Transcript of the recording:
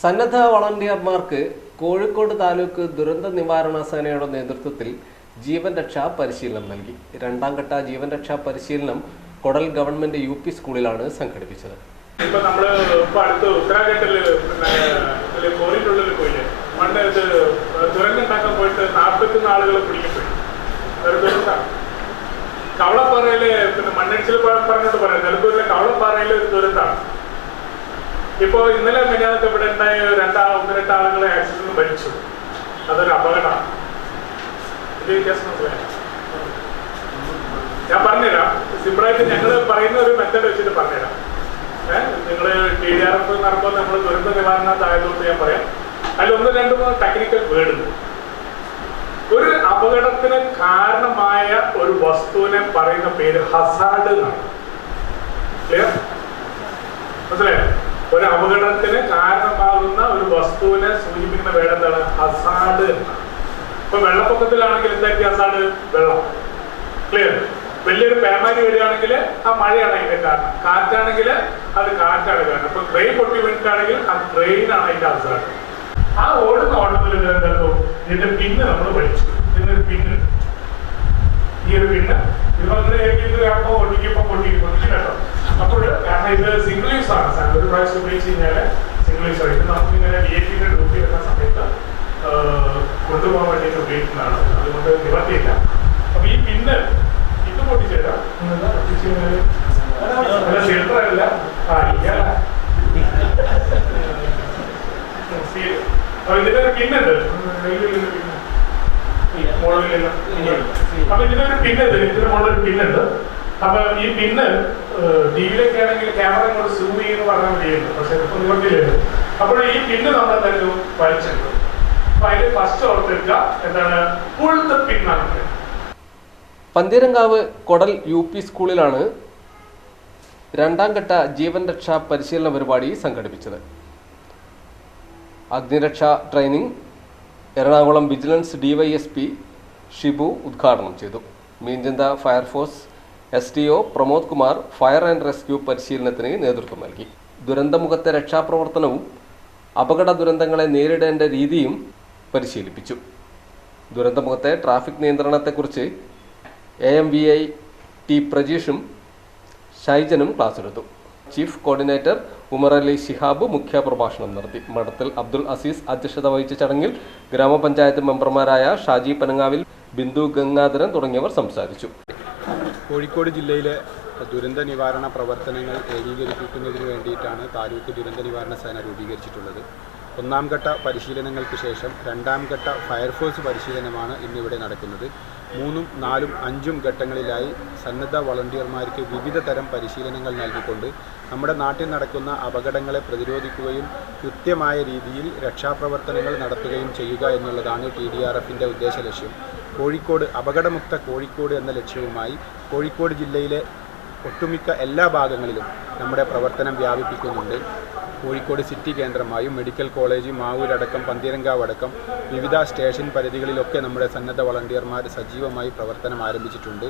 സന്നദ്ധ വളണ്ടിയർമാർക്ക് കോഴിക്കോട് താലൂക്ക് ദുരന്ത നിവാരണ സേനയുടെ നേതൃത്വത്തിൽ ജീവൻ രക്ഷാ പരിശീലനം നൽകി. രണ്ടാം ഘട്ട ജീവൻ രക്ഷാ പരിശീലനം കൊടൽ ഗവൺമെന്റ് യു പി സ്കൂളിലാണ് സംഘടിപ്പിച്ചത്. നമ്മൾ കവളപ്പാറയിൽ പിന്നെ മണ്ണിടിച്ചിൽ പറഞ്ഞിട്ട് പറയാം. നിലമ്പൂരിലെ കവളപ്പാറയിലെ ഒരു ദുരന്തമാണ്. ഇപ്പോ ഇന്നലെ മിനിയാന്നൊക്കെ ഇവിടെ ഉണ്ടായ രണ്ടാ ഒന്ന് രണ്ട് ആളുകളെ ആക്സിഡന്റ് മരിച്ചു. അതൊരു അപകടമാണ്. ഇത് വ്യത്യാസം? ഞാൻ പറഞ്ഞുതരാം. സിമ്പിളായിട്ട് ഞങ്ങൾ പറയുന്ന ഒരു മെത്തേഡ് വെച്ചിട്ട് പറഞ്ഞുതരാം. നിങ്ങൾ ടി ഡി ആർ എഫ് നടക്കുമ്പോൾ നമ്മൾ ദുരന്ത നിവാരണത്തായതുകൊണ്ട് ഞാൻ പറയാം. അതിൽ ഒന്ന് രണ്ട് മൂന്ന് ടെക്നിക്കൽ വേർഡ് ഒരു അപകടത്തിന് കാരണമായ ഒരു വസ്തുവിനെ പറയുന്ന പേര് ഹസാഡ് എന്നാണ്. മനസ്സിലായോ? ഒരു അപകടത്തിന് കാരണമാകുന്ന ഒരു വസ്തുവിനെ സൂചിപ്പിക്കുന്ന വേട് എന്താണ്? അസാഡ് ഇപ്പൊ വെള്ളപ്പൊക്കത്തിലാണെങ്കിൽ എന്തായിരിക്കും അസാഡ് വെള്ളം. ക്ലിയർ വലിയൊരു പേമാരി വരികയാണെങ്കിൽ ആ മഴയാണ് അതിന്റെ കാരണം. കാറ്റാണെങ്കിൽ അത് കാറ്റാണ് കാരണം. ഇപ്പൊ ട്രെയിൻ പൊട്ടി വീണിട്ടാണെങ്കിൽ ആ ട്രെയിനാണ് അതിന്റെ അസാഡ് ആ ഓടുന്ന ഓട്ടത്തിൽ എന്താ ഇതിന്റെ പിന്നെ നമ്മൾ പഠിച്ചു ഇതിന്റെ പിന്ന്. ഒരു പിന്ന് ഇത് അപ്പൊ പൊട്ടിക്കുമ്പോ പൊട്ടിക്കും. പൊട്ടിക്കും കേട്ടോ. അപ്പോൾ കാരണം ഇത് സിംഗിൾ യൂസ് ആണ്. സാർ ഒരു പ്രാവശ്യം ഉപയോഗിച്ച് കഴിഞ്ഞാൽ സിംഗിൾ യൂസ് ആണ്. ഇത് നമുക്ക് ഇങ്ങനെ വി ഐ പിന്റെ ഡ്യൂട്ടി എടുക്കുന്ന സമയത്ത് കൊണ്ടുപോകാൻ വേണ്ടിയിട്ട് ഉപയോഗിക്കുന്നതാണ്. അതുകൊണ്ട് നിവർത്തിയില്ല അപ്പൊ ഈ പിന്ന് ഇത് പൊട്ടിച്ചേരാം ഫിൽട്ടർ അല്ല. ആ ഇല്ല. ഇതിനൊരു പിന്നുണ്ട് റെയിൽവേയിൽ പിന്നെ അപ്പൊ ഇതിനൊരു പിന്നുണ്ട് ഇതിന് മുകളിൽ പിന്നുണ്ട്. അപ്പൊ ഈ പിന്ന് ടിവിയിലൊക്കെ ആണെങ്കിൽ ക്യാമറ ഇങ്ങോട്ട് സൂം ചെയ്യുന്ന പറഞ്ഞാൽ മതിയായിരുന്നു. പക്ഷെ ഇപ്പം നിവർത്തിയില്ലല്ലോ അപ്പോൾ ഈ പിന്ന് നമ്മൾ എന്തായാലും വലിച്ചെടുക്കും. അപ്പൊ അതിൽ ഫസ്റ്റ് ഓർത്തെടുക്കുക എന്താണ് പുഴുത്ത പിന്നാണ് പന്തീരങ്കാവ് കൊടൽ യു പി സ്കൂളിലാണ് രണ്ടാം ഘട്ട ജീവൻ രക്ഷാ പരിശീലന പരിപാടി സംഘടിപ്പിച്ചത്. അഗ്നിരക്ഷാ training Ernakulam vigilance DYSP Shibu ഉദ്ഘാടനം ചെയ്തു. Meenchanda fire force S T O Pramod Kumar fire and rescue പരിശീലനത്തിന് നേതൃത്വം നൽകി. ദുരന്തമുഖത്തെ രക്ഷാപ്രവർത്തനവും അപകട ദുരന്തങ്ങളെ നേരിടേണ്ട രീതിയും പരിശീലിപ്പിച്ചു. ദുരന്തമുഖത്തെ traffic നിയന്ത്രണത്തെക്കുറിച്ച് A M V I T പ്രജീഷും ഷൈജനും ക്ലാസ് എടുത്തു ചീഫ് കോർഡിനേറ്റർ ഉമർ അലി ശിഹാബ് മുഖ്യപ്രഭാഷണം നടത്തി. മഠത്തിൽ അബ്ദുൽ അസീസ് അധ്യക്ഷത വഹിച്ച ചടങ്ങിൽ ഗ്രാമപഞ്ചായത്ത് മെമ്പർമാരായ ഷാജി പനങ്ങാവിൽ ബിന്ദു ഗംഗാധരൻ തുടങ്ങിയവർ സംസാരിച്ചു. കോഴിക്കോട് ജില്ലയിലെ ദുരന്ത നിവാരണ പ്രവർത്തനങ്ങൾ ഏകീകരിപ്പിക്കുന്നതിന് വേണ്ടിയിട്ടാണ് താലൂക്ക് ദുരന്ത നിവാരണ സേന രൂപീകരിച്ചിട്ടുള്ളത്. ഒന്നാം ഘട്ട പരിശീലനങ്ങൾക്ക് ശേഷം രണ്ടാം ഘട്ട ഫയർഫോഴ്സ് പരിശീലനമാണ് ഇന്നിവിടെ നടക്കുന്നത്. മൂന്നും നാലും അഞ്ചും ഘട്ടങ്ങളിലായി സന്നദ്ധ വളണ്ടിയർമാർക്ക് വിവിധ തരം പരിശീലനങ്ങൾ നൽകിക്കൊണ്ട് നമ്മുടെ നാട്ടിൽ നടക്കുന്ന അപകടങ്ങളെ പ്രതിരോധിക്കുകയും കൃത്യമായ രീതിയിൽ രക്ഷാപ്രവർത്തനങ്ങൾ നടത്തുകയും ചെയ്യുക എന്നുള്ളതാണ് ടി ഡി ആർ എഫിന്റെ ഉദ്ദേശ ലക്ഷ്യം കോഴിക്കോട് അപകടമുക്ത കോഴിക്കോട് എന്ന ലക്ഷ്യവുമായി കോഴിക്കോട് ജില്ലയിലെ ഒട്ടുമിക്ക എല്ലാ ഭാഗങ്ങളിലും നമ്മുടെ പ്രവർത്തനം വ്യാപിപ്പിക്കുന്നുണ്ട്. കോഴിക്കോട് സിറ്റി കേന്ദ്രമായും മെഡിക്കൽ കോളേജ് മാവൂരടക്കം പന്തീരങ്കാവ് അടക്കം വിവിധ സ്റ്റേഷൻ പരിധികളിലൊക്കെ നമ്മുടെ സന്നദ്ധ വളണ്ടിയർമാർ സജീവമായി പ്രവർത്തനം ആരംഭിച്ചിട്ടുണ്ട്.